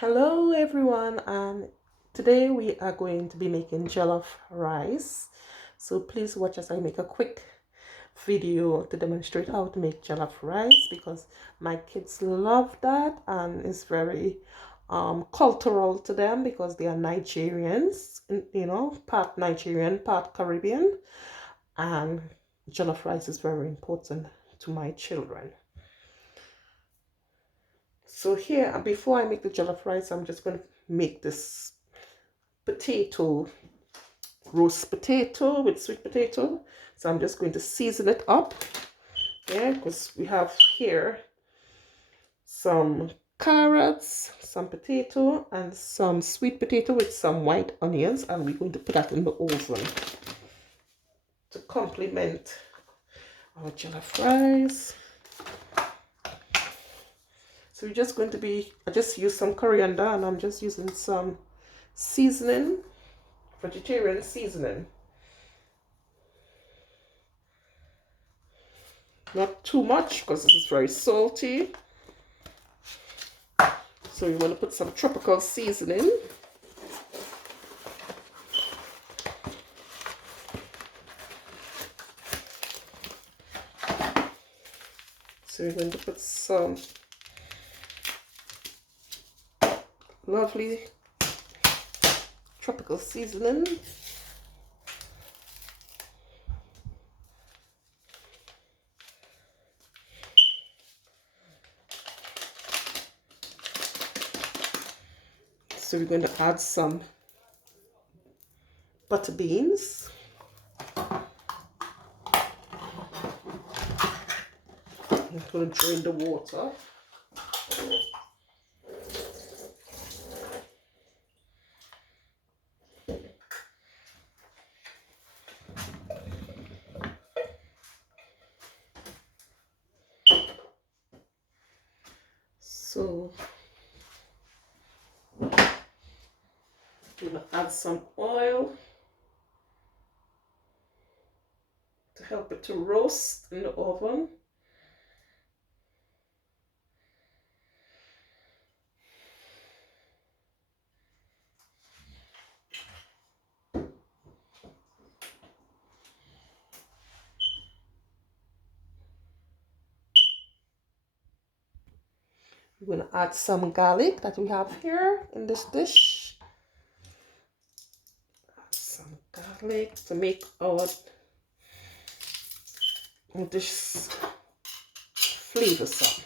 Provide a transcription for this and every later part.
Hello everyone, and today we are going to be making jollof rice. So please watch as I make a quick video to demonstrate how to make jollof rice because my kids love that and it's very cultural to them because they are Nigerians, part Nigerian, part Caribbean, and jollof rice is very important to my children. So here, before I make the jollof rice, I'm just going to make this potato, roast potato with sweet potato. So I'm just going to season it up. Yeah, because we have here some carrots, some potato, and some sweet potato with some white onions. And we're going to put that in the oven to complement our jollof rice. So we're just going to be, I just use some coriander and I'm just using some seasoning, vegetarian seasoning. Not too much because this is very salty. So you want to put some tropical seasoning. So you're going to put some lovely tropical seasoning. So we're going to add some butter beans. I'm going to drain the water. So I'm going to add some oil to help it to roast in the oven. We're going to add some garlic that we have here in this dish. Add some garlic to make our dish flavorsome.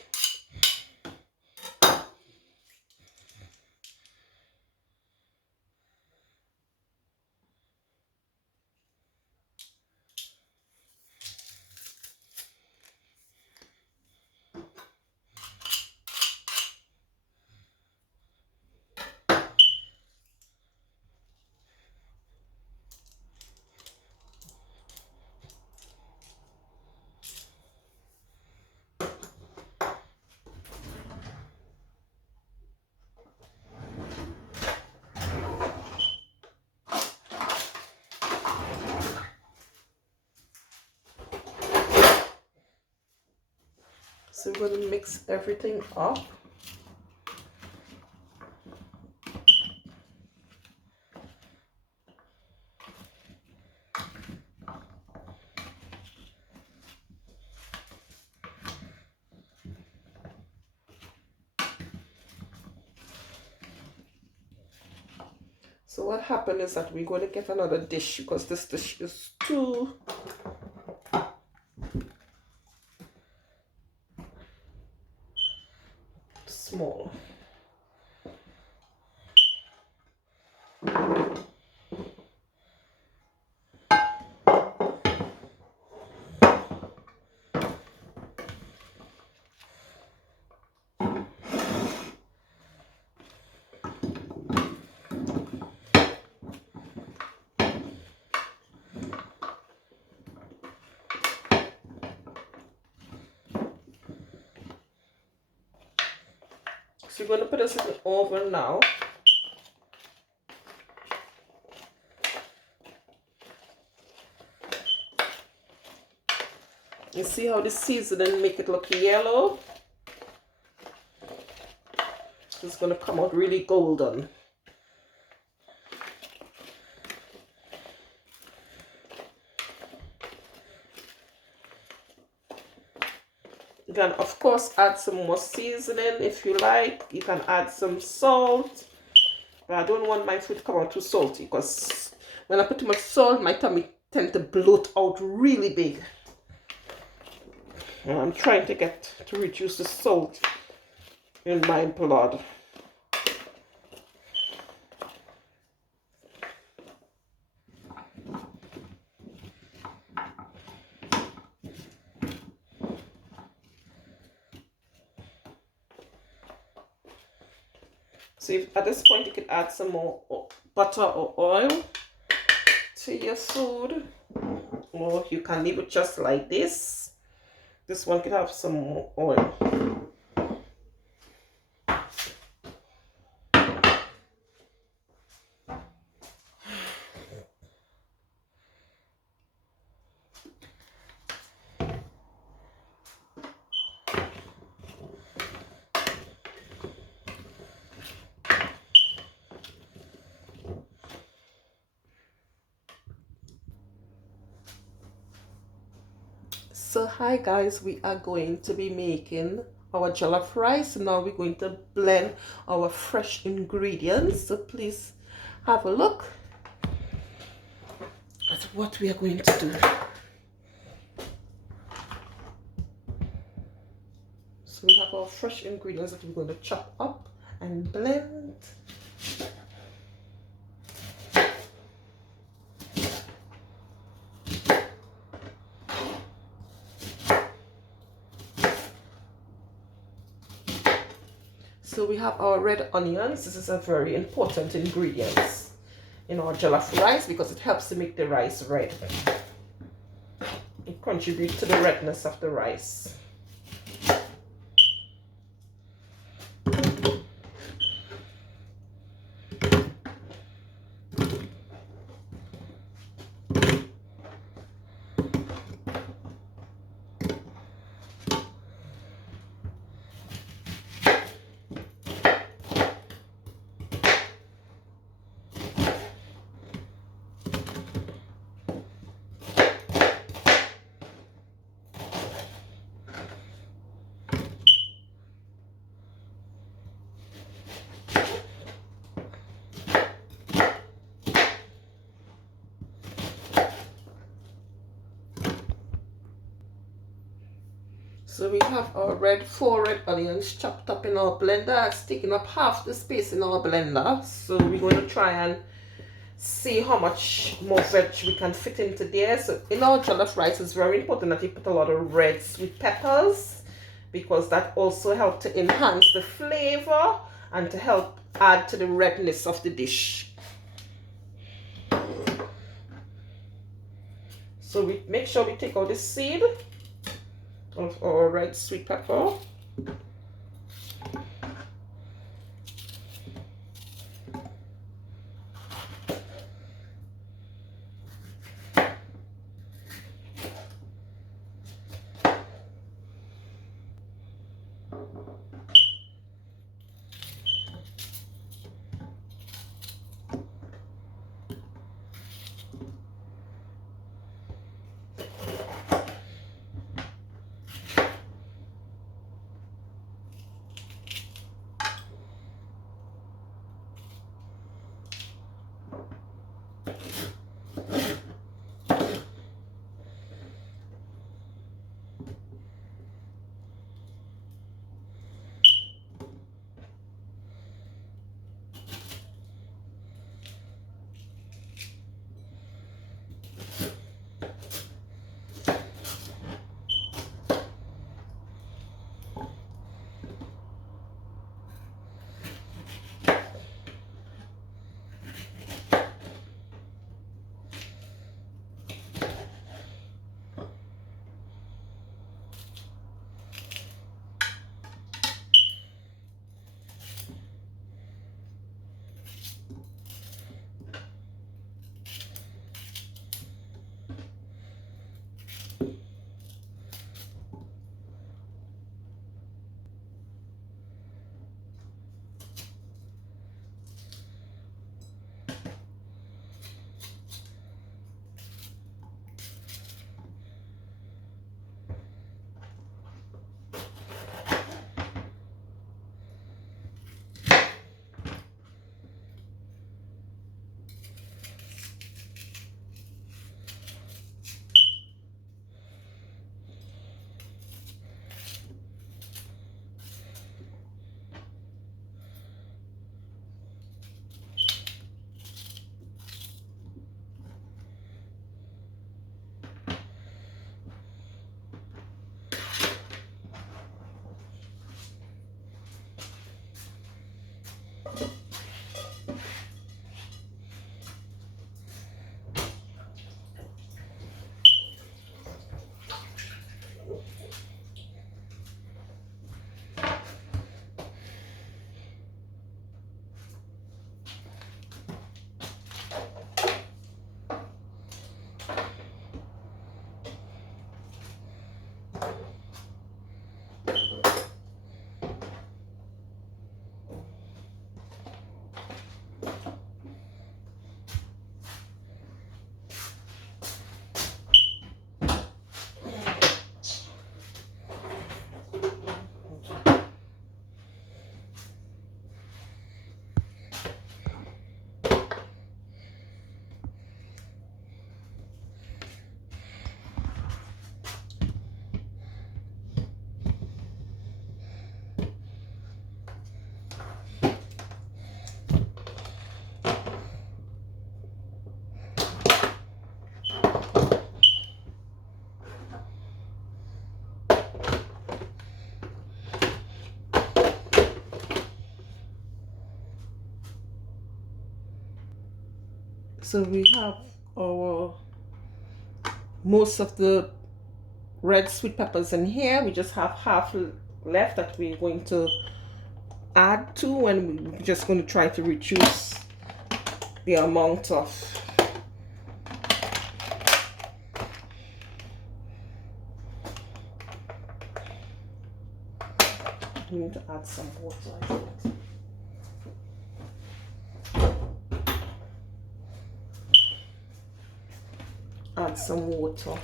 So we're going to mix everything up. So what happened is that we're going to get another dish because this dish is too small. So you're going to put this in the oven now. You see how the seasoning make it look yellow? It's it's going to come out really golden. You can, of course, add some more seasoning if you like. You can add some salt. But I don't want my food to come out too salty, because when I put too much salt, my tummy tends to bloat out really big. And I'm trying to reduce the salt in my blood. So at this point, you could add some more butter or oil to your food, or you can leave it just like this. This one could have some more oil. So hi guys, we are going to be making our jollof rice. Now we're going to blend our fresh ingredients. So please have a look at what we are going to do. So we have our fresh ingredients that we're going to chop up and blend. So we have our red onions. This is a very important ingredient in our jollof rice because it helps to make the rice red. It contributes to the redness of the rice. So we have our four red onions chopped up in our blender. It's taking up half the space in our blender. So we're going to try and see how much more veg we can fit into there. So in our jollof rice, it's very important that you put a lot of red sweet peppers, because that also helps to enhance the flavor and to help add to the redness of the dish. So we make sure we take out the seed of our red sweet pepper. So we have our most of the red sweet peppers in here. We just have half left that we're going to add to, and we're just going to try to reduce the amount of we need to add some water, I think. Add some water.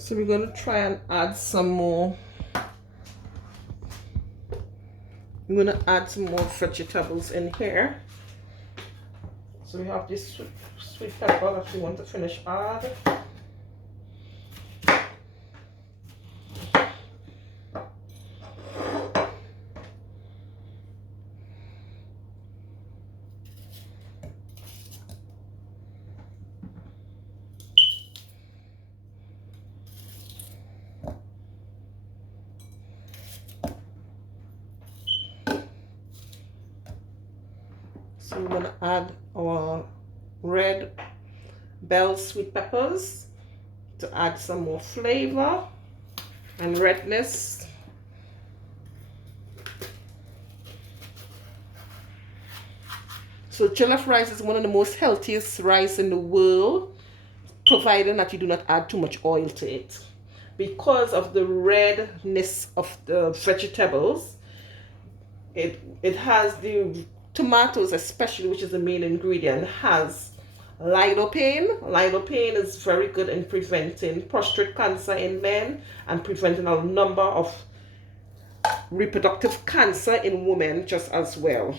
So we're going to try and add some more. I'm going to add some more vegetables in here. So we have this sweet pepper that we want to finish add. So we're going to add our red bell sweet peppers to add some more flavor and redness. So jollof rice is one of the most healthiest rice in the world, provided that you do not add too much oil to it. Because of the redness of the vegetables, it has the tomatoes especially, which is the main ingredient, has lycopene. Lycopene is very good in preventing prostate cancer in men and preventing a number of reproductive cancer in women just as well.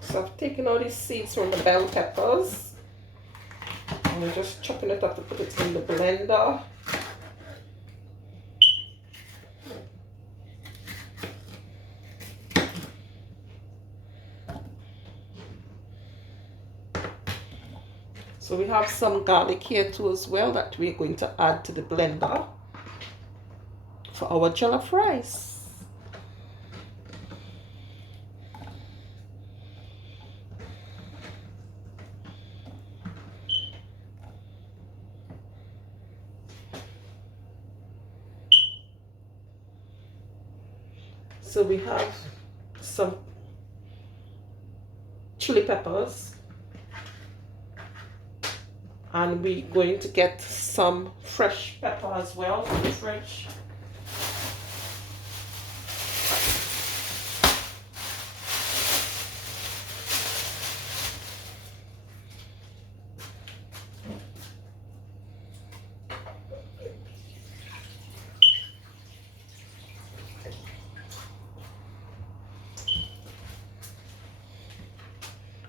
So I've taken all these seeds from the bell peppers. I'm just chopping it up to put it in the blender. So we have some garlic here too as well that we're going to add to the blender for our jollof rice. So we have some chili peppers, and we're going to get some fresh pepper as well from the fridge.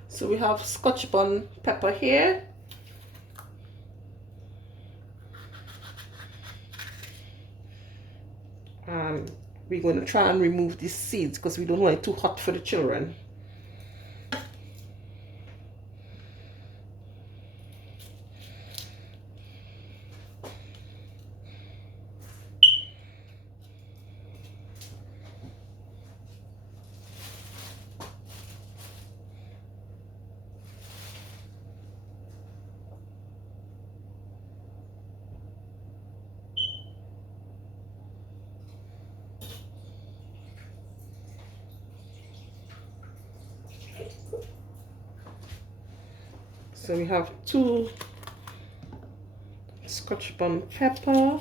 So we have Scotch bonnet pepper here. And we're going to try and remove these seeds because we don't want it too hot for the children. So we have 2 Scotch bonnet pepper,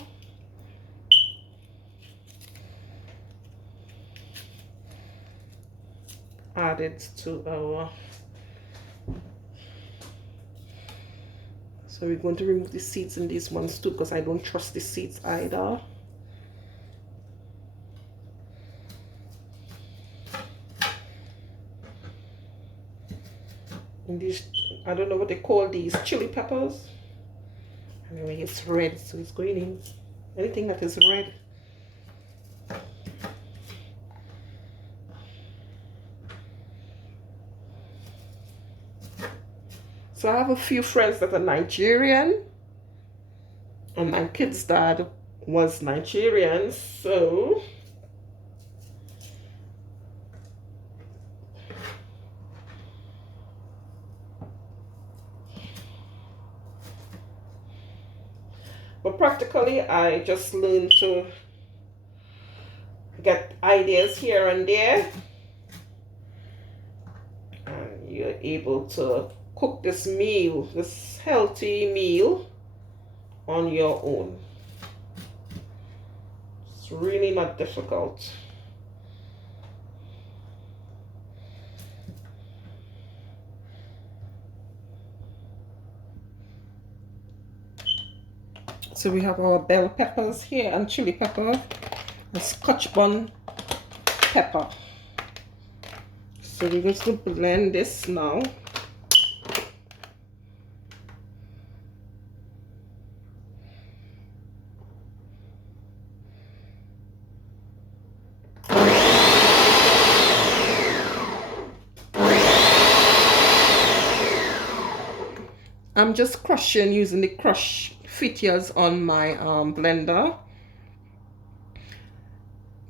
added to our. So we're going to remove the seeds in these ones too, because I don't trust the seeds either. And these, I don't know what they call these, chili peppers. Anyway, it's red, so it's going in. Anything that is red. So I have a few friends that are Nigerian, and my kid's dad was Nigerian, so but practically I just learned to get ideas here and there, and you're able to cook this meal, this healthy meal, on your own. It's really not difficult. So we have our bell peppers here and chili pepper and Scotch bonnet pepper. So we're going to blend this now. I'm just crushing using the crush features on my blender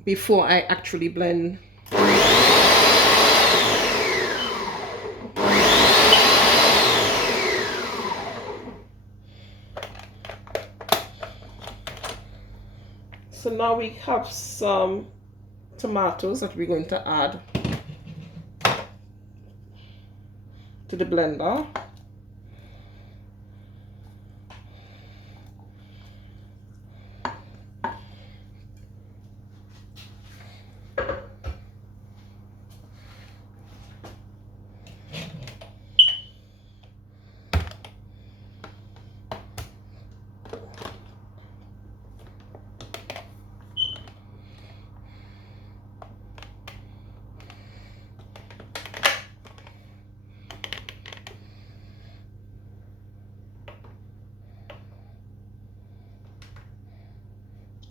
before I actually blend. So now we have some tomatoes that we're going to add to the blender.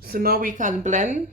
So now we can blend.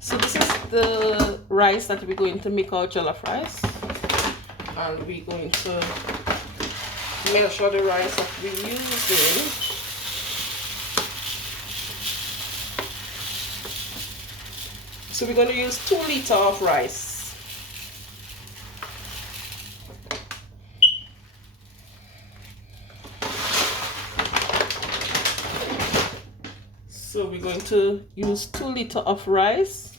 So this is the rice that we're going to make our jollof rice, and we're going to measure the rice that we're using. So we're going to use 2 liters of rice. So we're going to use 2 liters of rice.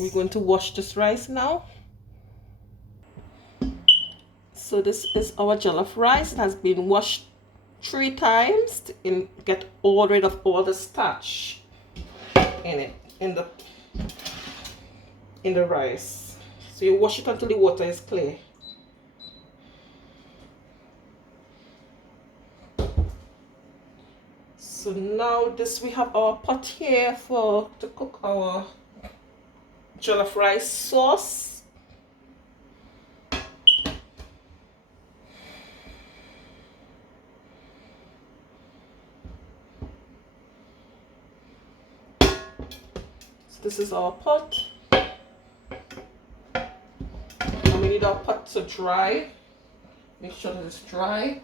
We're going to wash this rice now. So this is our jollof rice. It has been washed 3 times to get rid of all the starch in it, in the rice. So you wash it until the water is clear. So now we have our pot here to cook our jollof rice sauce. So this is our pot. our pot to dry. Make sure that it's dry.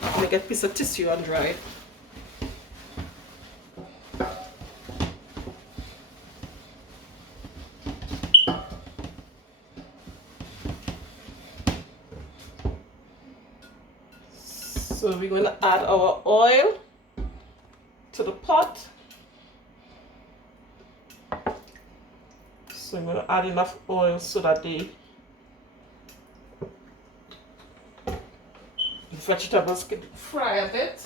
I'm gonna get a piece of tissue and dry it. So we're going to add our oil to the pot. So I'm going to add enough oil so that the vegetables can fry a bit.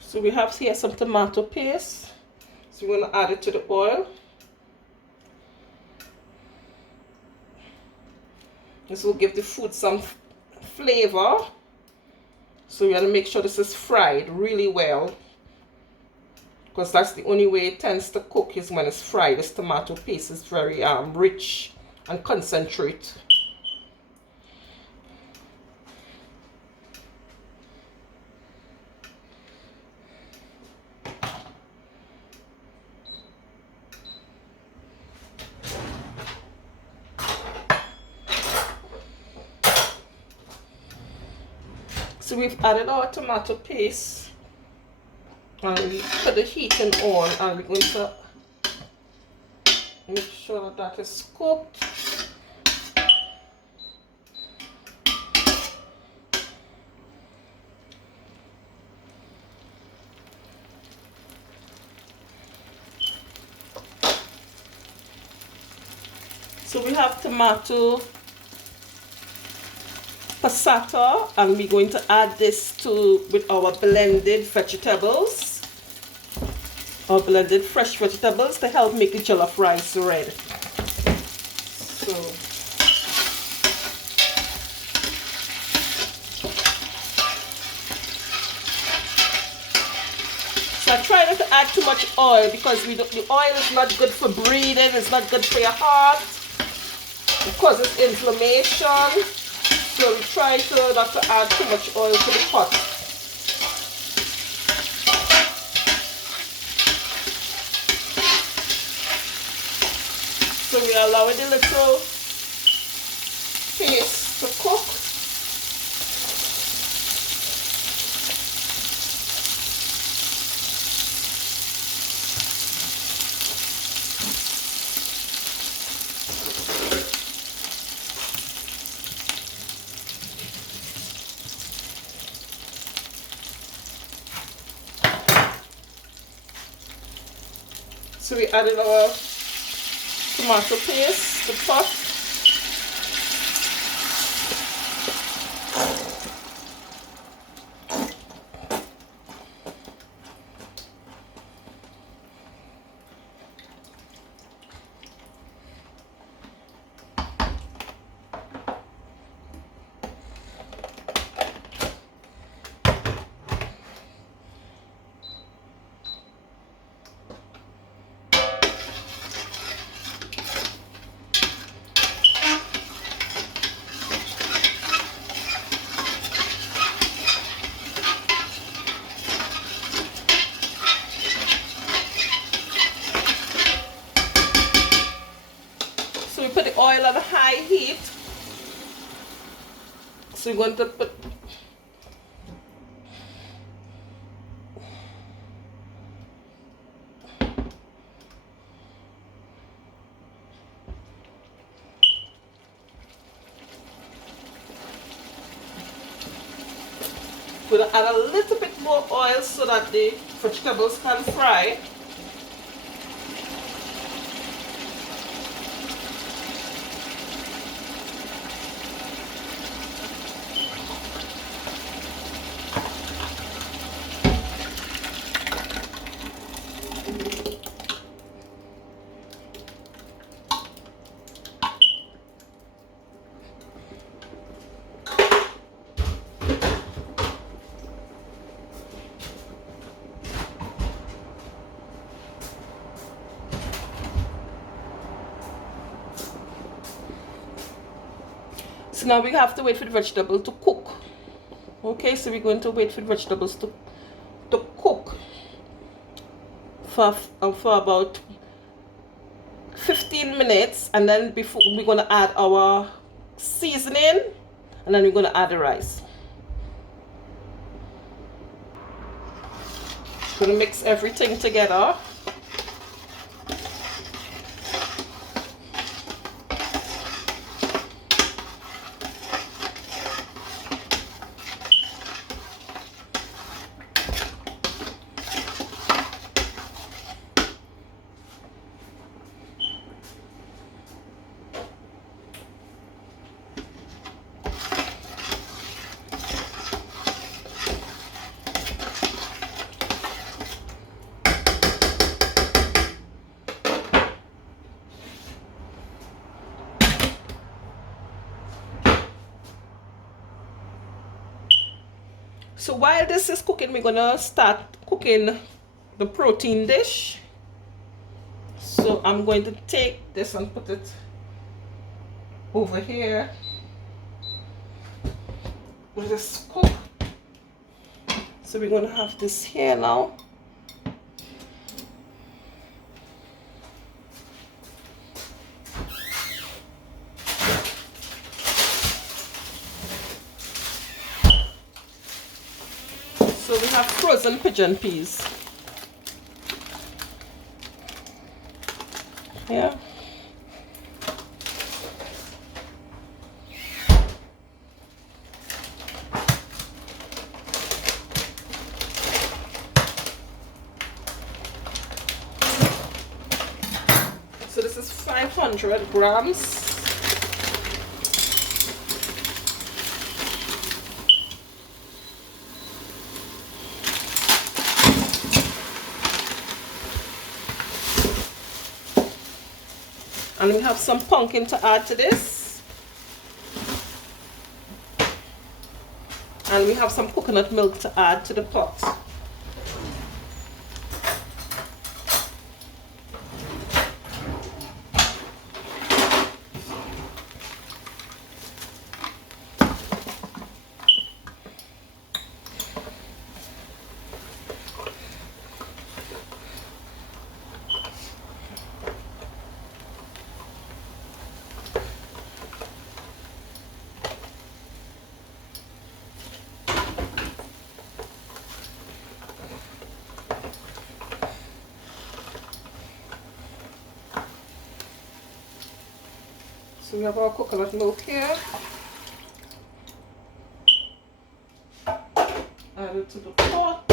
So we have here some tomato paste. So we're going to add it to the oil. This will give the food some flavor. So we're going to make sure this is fried really well, because that's the only way it tends to cook, is when it's fried. This tomato paste is very rich and concentrate. So we've added our tomato paste and we put the heating on, and we're going to make sure that is cooked. So we have tomato passata, and we're going to add this with our blended vegetables, our blended fresh vegetables, to help make the jollof rice red. So I try not to add too much oil, because the oil is not good for breathing, it's not good for your heart, it causes inflammation. So we try not to add too much oil to the pot. So we are allowing the little paste to cook. So we added our tomato paste to the pot. So we put the oil on a high heat. So we're going to put we'll add a little bit more oil so that the vegetables can fry. So now we have to wait for the vegetable to cook. Okay, so we're going to wait for the vegetables to cook for about 15 minutes, and then before we're going to add our seasoning, and then we're going to add the rice. Going to mix everything together. So while this is cooking, we're gonna start cooking the protein dish. So I'm going to take this and put it over here. Let this cook. So we're gonna have this here now. So we have frozen pigeon peas. Yeah. So this is 500 grams. And we have some pumpkin to add to this. And we have some coconut milk to add to the pot. So we have our coconut milk here. Add it to the pot.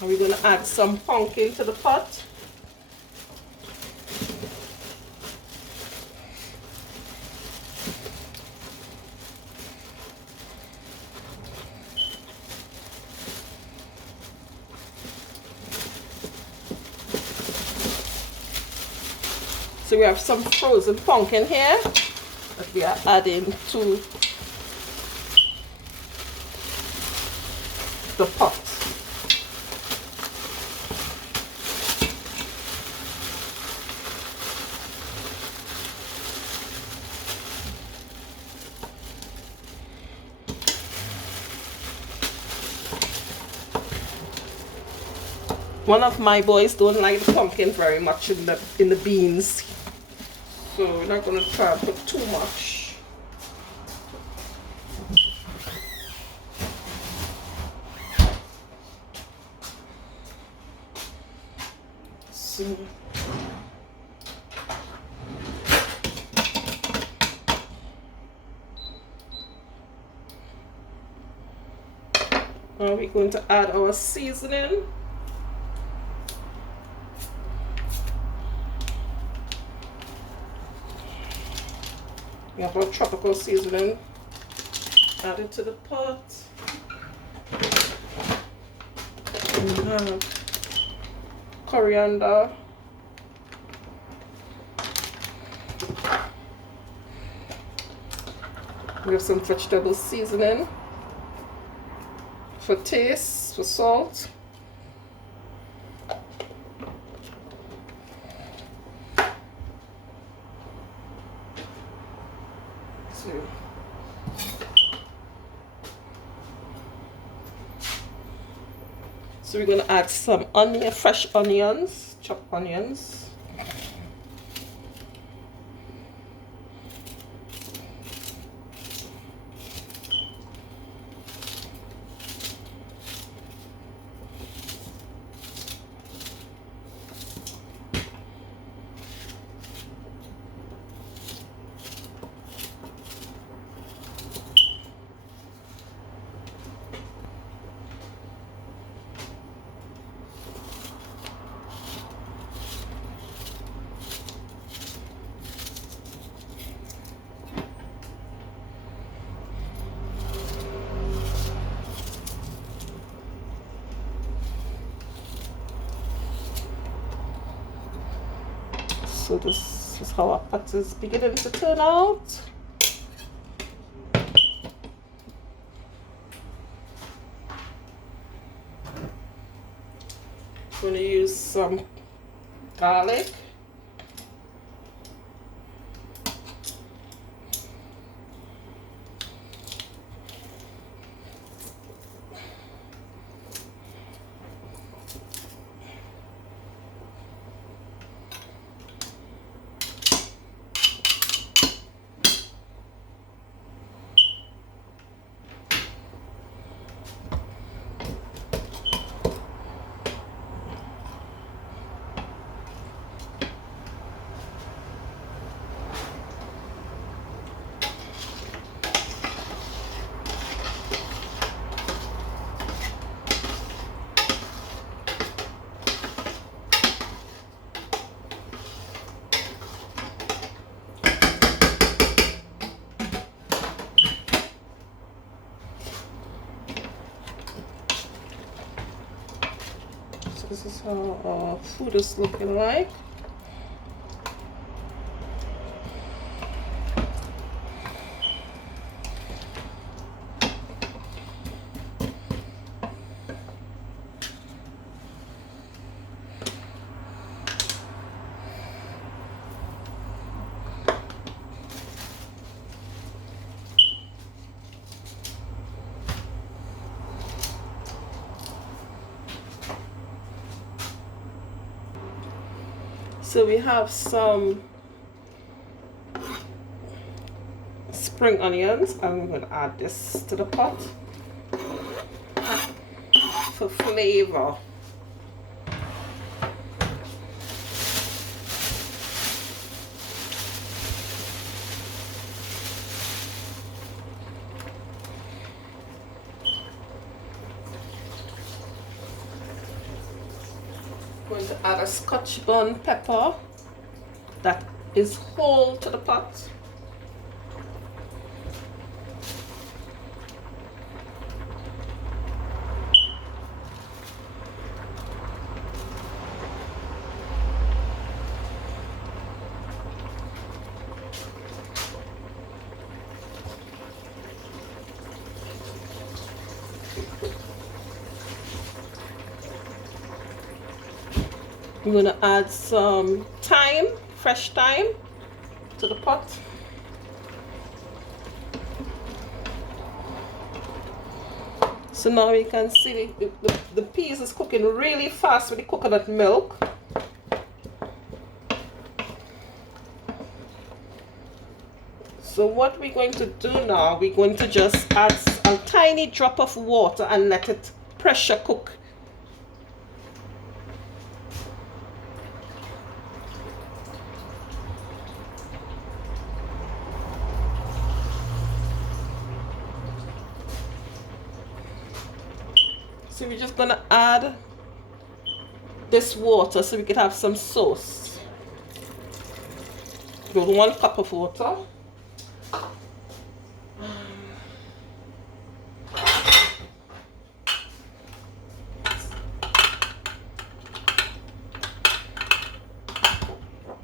And we're going to add some pumpkin to the pot. So we have some frozen pumpkin here that we are adding to the pot. One of my boys don't like the pumpkin very much in the beans, so we're not going to try to put too much. So now we're going to add our seasoning. We have our tropical seasoning added to the pot. We have coriander. We have some vegetable seasoning for taste, for salt. So we're going to add some onion, fresh onions, chopped onions. So this is how our pot is beginning to turn out. I'm going to use some garlic. This is how our food is looking like. So we have some spring onions. I'm going to add this to the pot for flavor. Going to add a Scotch bonnet pepper that is whole to the pot. I'm going to add some thyme, fresh thyme, to the pot. So now you can see the peas is cooking really fast with the coconut milk. So what we're going to do now, we're going to just add a tiny drop of water and let it pressure cook. So we're just gonna add this water so we can have some sauce. With 1 cup of water.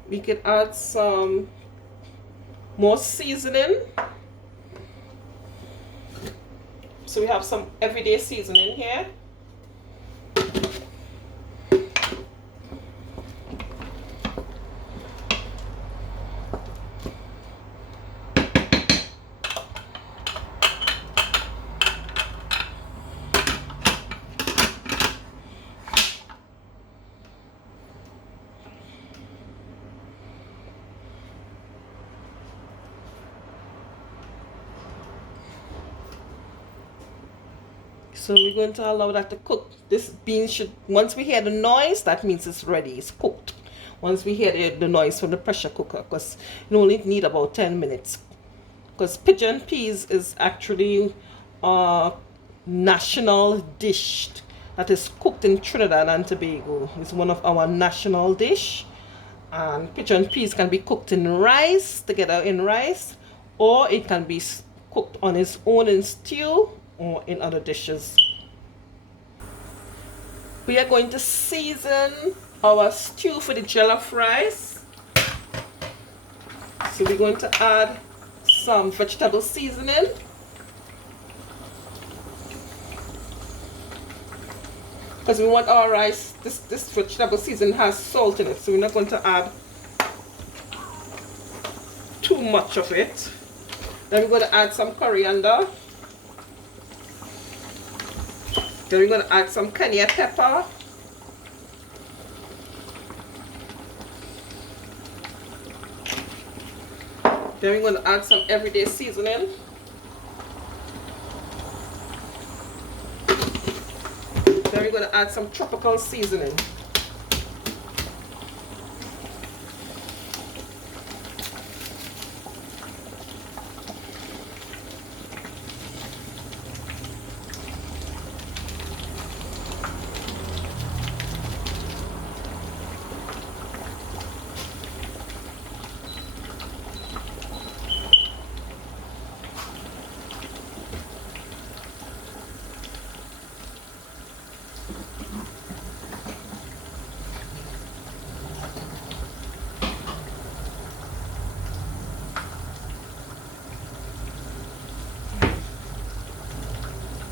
We can add some more seasoning. So we have some everyday seasoning here. So we're going to allow that to cook. This bean should, once we hear the noise, that means it's ready, it's cooked. Once we hear the noise from the pressure cooker, because you only need about 10 minutes. Because pigeon peas is actually a national dish that is cooked in Trinidad and Tobago. It's one of our national dish. And pigeon peas can be cooked in rice, together in rice, or it can be cooked on its own in stew or in other dishes. We are going to season our stew for the jollof rice. So we're going to add some vegetable seasoning. Because we want our rice, this vegetable seasoning has salt in it, so we're not going to add too much of it. Then we're going to add some coriander. Then we're going to add some cayenne pepper. Then we're going to add some everyday seasoning. Then we're going to add some tropical seasoning.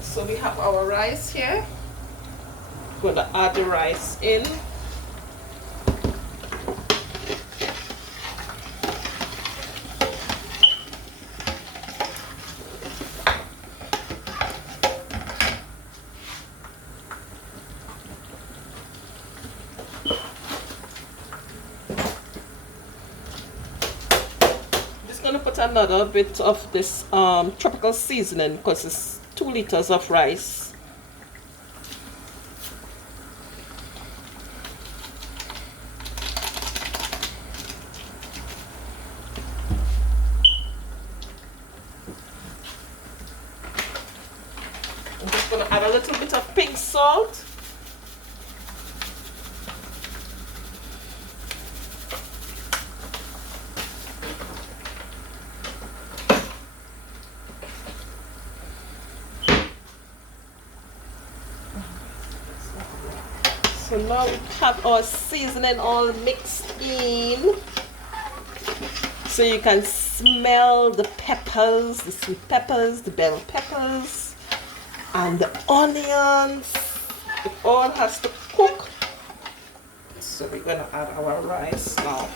So we have our rice here. We're going to add the rice in. Just going to put another bit of this tropical seasoning because it's 2 liters of rice. I'm just going to add a little bit of pink salt. So now we have our seasoning all mixed in. So you can smell the peppers, the sweet peppers, the bell peppers, and the onions. It all has to cook. So we're going to add our rice now.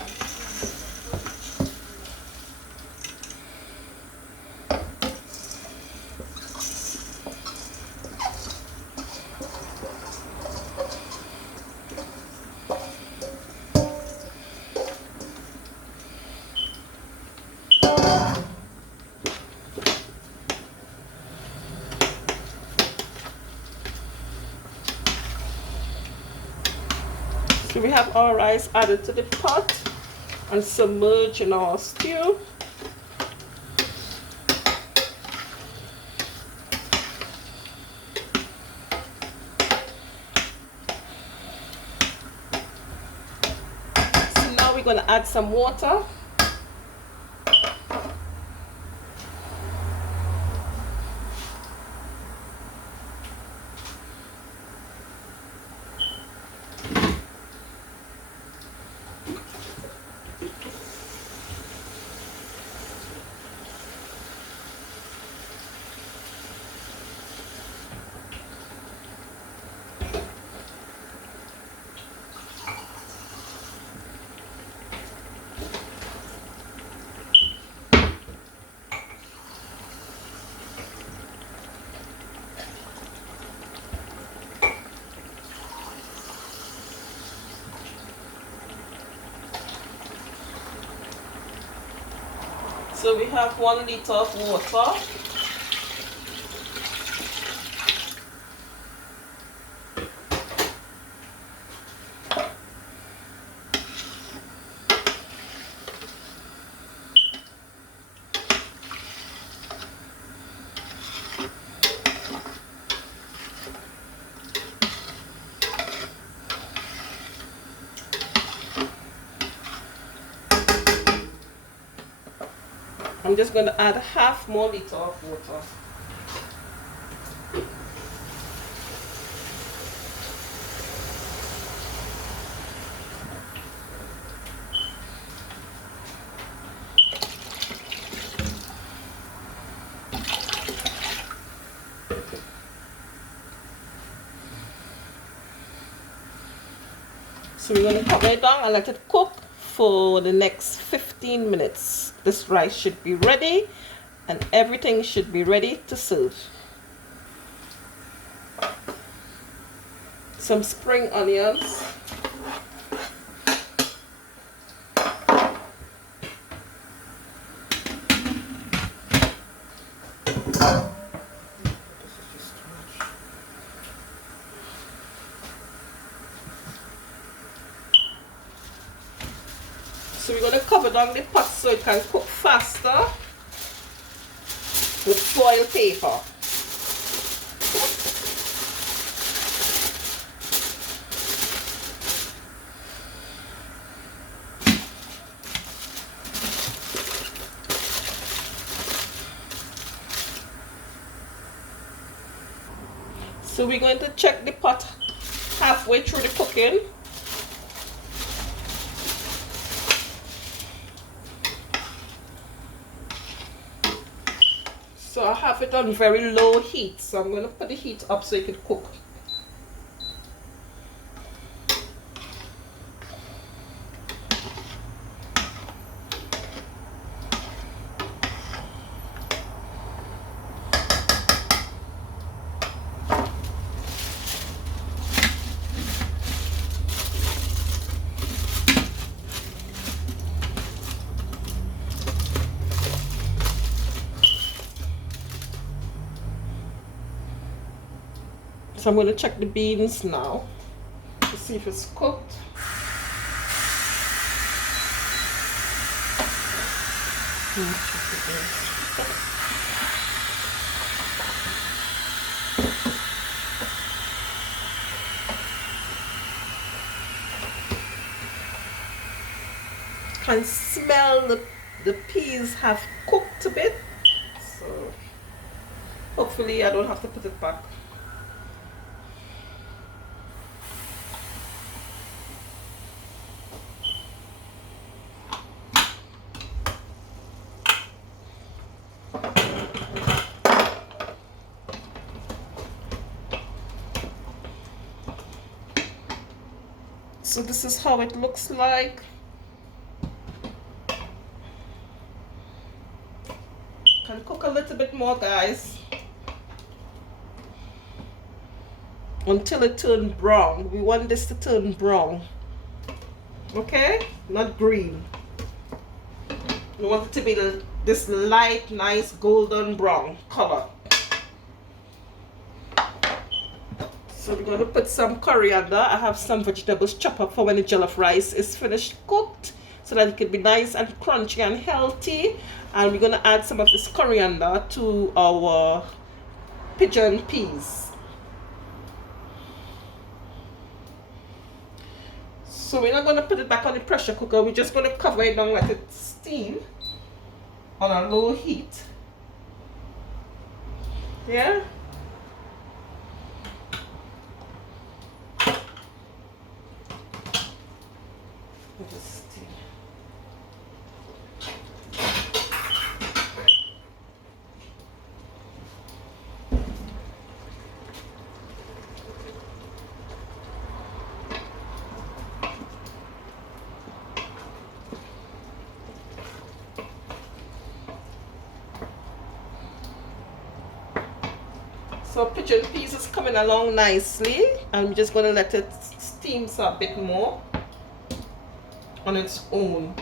So we have our rice added to the pot and submerged in our stew. So now we're going to add some water. So we have 1 liter of water. I'm just going to add half more liter of water. So we're going to cover it down and let it cook for the next 15 minutes. This rice should be ready and everything should be ready to serve. Some spring onions. So we're going to cover down the pot so it can cook faster with foil paper. So we're going to check the pot halfway through the cooking. So I have it on very low heat, so I'm going to put the heat up so it can cook. So I'm going to check the beans now to see if it's cooked. Can smell the peas have cooked a bit, so hopefully I don't have to put it back. So this is how it looks like. Can cook a little bit more, guys, until it turns brown. We want this to turn brown, okay, not green. We want it to be this light, nice golden brown color. So we're going to put some coriander. I have some vegetables chopped up for when the jollof rice is finished cooked, so that it can be nice and crunchy and healthy. And we're going to add some of this coriander to our pigeon peas. So we're not going to put it back on the pressure cooker. We're just going to cover it down, let it steam on a low heat. Yeah. So pigeon peas is coming along nicely. I'm just going to let it steam a bit more on its own.